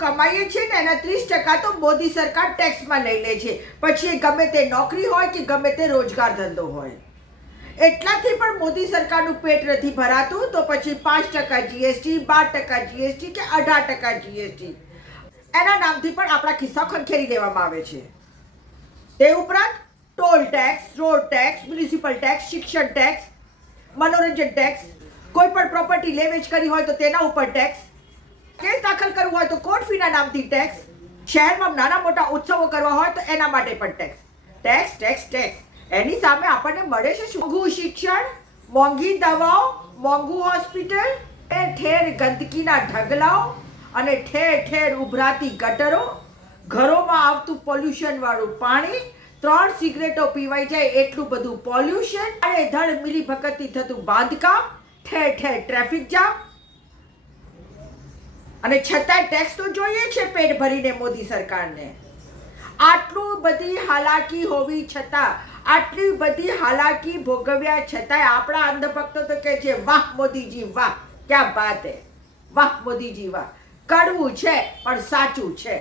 કમાઈએ છીએ ને એના 30% તો મોદી સરકાર ટેક્સમાં લઈ લે છે, પછી એ ગમે તે નોકરી હોય કે ગમે તે રોજગાર ધંધો હોય. એટલાથી પણ મોદી સરકારનું પેટ નથી ભરાતું, તો પછી 5% જીએસટી, 12% જીએસટી કે 18% જીએસટી એના નામથી પણ આપણા ખિસ્સા ખંખેરી લેવામાં આવે છે. તે ઉપરાંત toll tax, road tax, municipal tax, શિક્ષણ ટેક્સ, મનોરંજન ટેક્સ, કોઈ પણ પ્રોપર્ટી લે વેચ કરી હોય તો તેના ઉપર ટેક્સ, કેસ દાખલ કરવું હોય તો કોર્ટ ફીના નામથી ટેક્સ, શહેરમાં નાના મોટા ઉત્સવો કરવા હોય તો એના માટે પણ ટેક્સ. Tax tax tax. એની સામે આપણને મળે છે શું? મોંઘું શિક્ષણ, મોંઘી દવાઓ, મોંઘું હોસ્પિટલ, ઠેર ગંદકીના ઢગલાઓ અને ઠેર ઠેર ઉભરાતી ગટરો, ઘરોમાં આવતું પોલ્યુશન વાળું પાણી, 3 સિગરેટો પીવાઈ જાય એટલું બધું પોલ્યુશન, અને ધડ મિલી ભગતથી થતું બાંધકામ, ઠેર ઠેર ટ્રાફિક જામ. અને છતાંય ટેક્સ તો જોઈએ છે પેટ ભરીને મોદી સરકારને. આટલું બધી હાલાકી હોવી છતાં, આટલી બધી હાલાકી ભોગવ્યા છતાંય આપણા અંધભક્તો તો કહે છે વાહ મોદીજી વાહ, ક્યા બાત હે, વાહ મોદીજી વાહ. કડવું છે પણ સાચું છે.